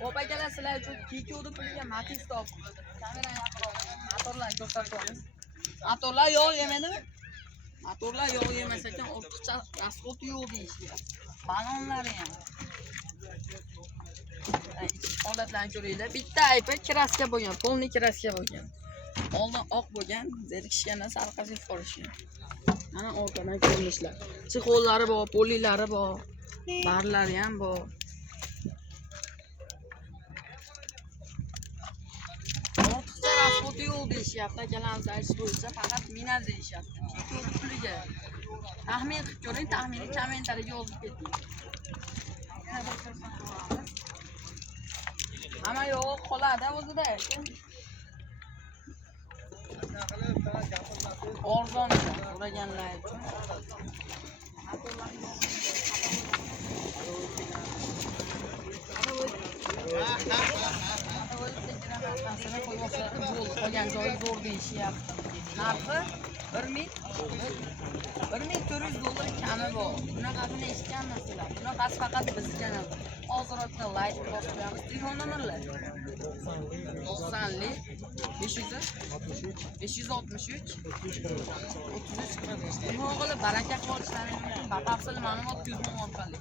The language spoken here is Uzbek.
Xo'p akalar, sizlar uchun Kiko'ni puliga Matiz topdim. Kamera motorlar ko'rsatamiz. Motorlar yo'q yemadimi? Motorlar yo'q yemasa ekan, ortiqcha rasxod yo'q deyishyapti. Balonlari ham. Holatlarni ko'ringlar. Bitta aybi kraska bo'lgan, polni kraska bo'lgan. Oldin oq bo'lgan, zerikishgandan sarqasiga qolishgan. Mana orqadan ko'rinishlar. Chexollari bor, polilari bor, barlari ham bor. Ortiqcha rasxod yo'q deyishyapti. Akalarimiz aytish bo'yicha faqat minaz deyishyapti. Kiko'ni puliga. Taxmin qilib ko'ring, taxminni kommentariyaga yozib keting. Hamma yo'q qoladi o'zida. Arzon so'raganlar uchun. Qolgan joyi zo'r deyishyapti. Narxi 1400 dollar kami bor. Bunaqasini eshitganmisizlar? Bunaqasi faqat bizga. Hozirda like bosib qo'yamiz. Telefon nomerlar 90lik 563 33 o'g'li baraka qolishlaringiz batafsil ma'lumot telefon orqali